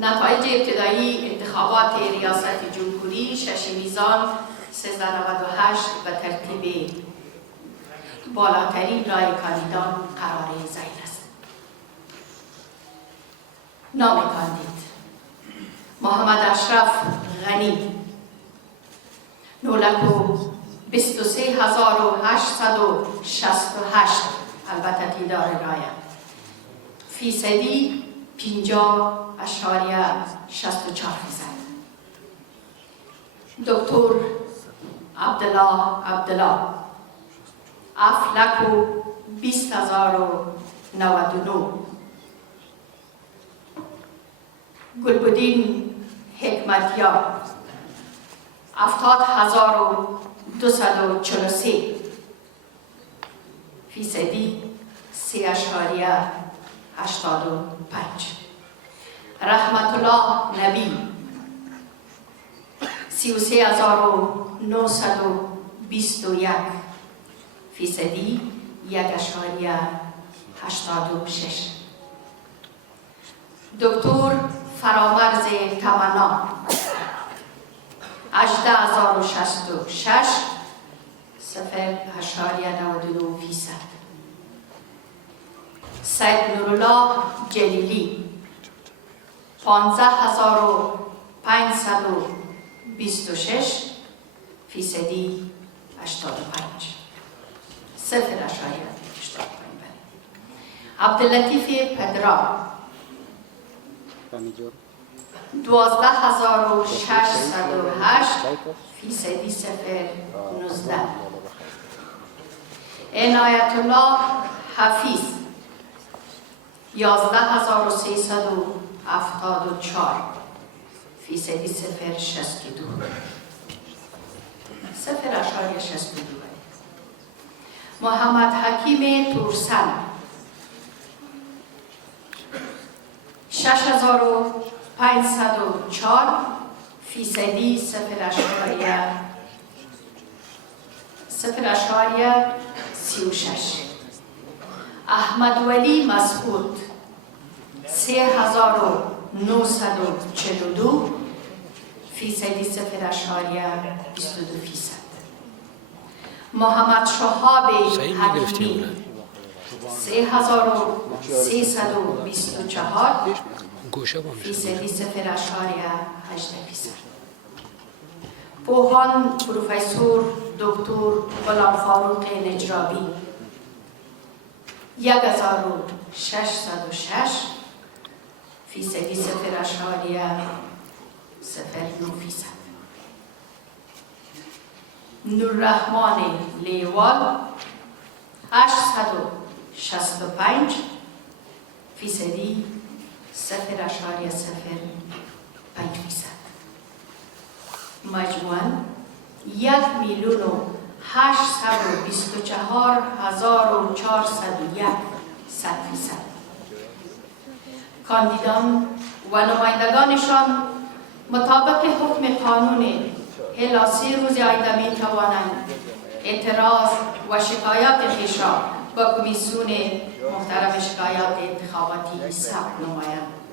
نتایج ابتدایی انتخابات ریاست جمهوری 6 میزان 1398 به ترتیب بالاترین رای کاندیدان قرار ذیل است. نام کاندید: محمد اشرف غنی، 23868 البته تعداد رای، فیصدی 50.64%. دکتر عبدالله 7,20,099. گلبدین حکمتیار 70,243 فیصدی 3.85. رحمت الله نبی 33,921 فیصدی 1.86. دکتر فرامرز تمنا 18,066 0.99 فیصد. سید نورالله جلیلی 15,526 فیصدی 85 0.85. عبداللطیف پدرام 12,608 فیصدی 0.19. عنایت الله حفیظ 11,374 فیصدی 0.62. محمد حکیم تورسن 6,504 فیصدی 0.36. احمد ولی مسعود 3,942 فیصدی 0.22. محمد شهاب حکیمی 3,324 فیصدی 0.18. پوهان پروفسور دکتر غلام فاروق نجرابی 1,606 فیصدی 0.09. نوررحمان لیوال 865 فیصدی 0.05. مجموعاً 1,824,401 فیصد. کاندیدان و نمایندگانشان مطابق حکم قانون الی 3 روز آینده می توانند اعتراض و شکایات خیش را با کمیسیون محترم شکایات انتخاباتی ثبت نمایند.